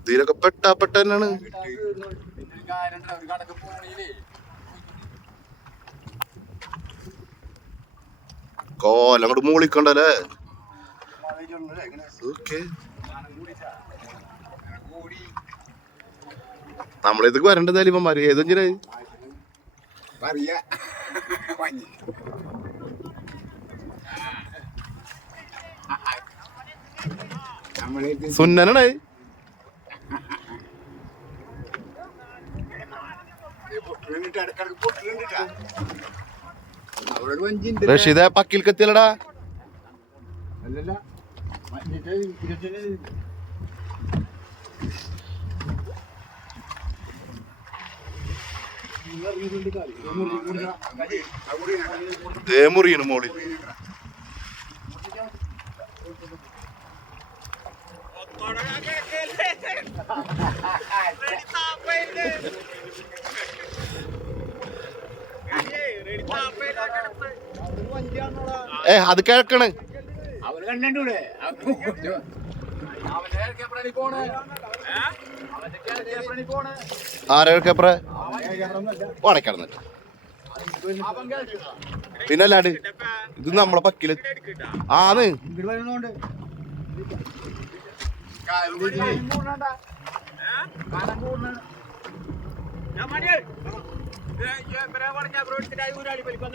ഇതിലൊക്കെ പെട്ടാ പെട്ട തന്നെയാണ് കോലം അങ്ങോട്ട് മൂളിക്കണ്ടല്ലേ? ഓക്കെ. നമ്മളിതൊക്കെ വരണ്ടതായാലും മരി ഏതെങ്കിലും പറയാ നമ്മളേക്ക് സുന്നനാണ് പൊട്ടിലുണ്ടിട്ട് ഇടക്കിടക്ക് പൊട്ടിലുണ്ടിട്ടാ അവരോട് വഞ്ചിണ്ട് റഷീദ പക്കിൽക്കെത്തിയല്ലടാ അല്ലല്ല മറ്റേ ഇരുപത്തിന് ദേ മുറിയാണ് മോളിൽ. ഏ അത് കിഴക്കണ് അവർ കണ്ടൂടെ ആരൊക്കെ വടക്കിടന്നിട്ട് പിന്നെ അല്ലാണ്ട് ഇത് നമ്മളെ പക്കിൽ. ആന്ന്. ഞാൻ മണിയാ. ഇവരെ പറഞ്ഞ പ്രവർത്തിക്കായി ഊരാളി വലിപ്പം